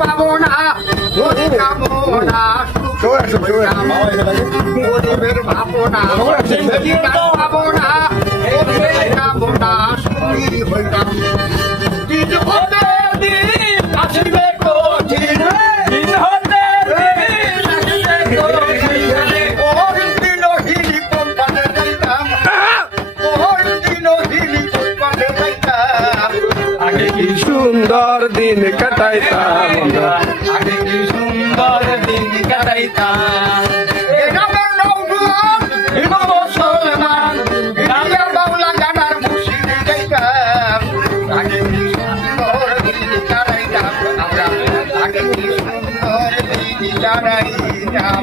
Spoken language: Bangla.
পাবো না কামনা গরিবের ভাবনা পাবো না কামনা সুখী হইতাম দিন হতে দিন আসিবে কঠিন দিন হতে দিন আসিবে কঠিন দিন হিলি কোম্পানে যাইতাম দিন হিলি কোম্পানে যাইতাম আগে কি সুন্দর দিন কাটাইতাম আমরা। আগে কি সুন্দর দিন কাটাইতাম গ্রামের নৌজোয়ান হিমব মুসলমান গ্রামের বাউলা গানার মুর্শিদে যাইতাম আগে কি সুন্দর দিন কাটাইতাম আমরা আগে কি সুন্দর দিন কাটাইতাম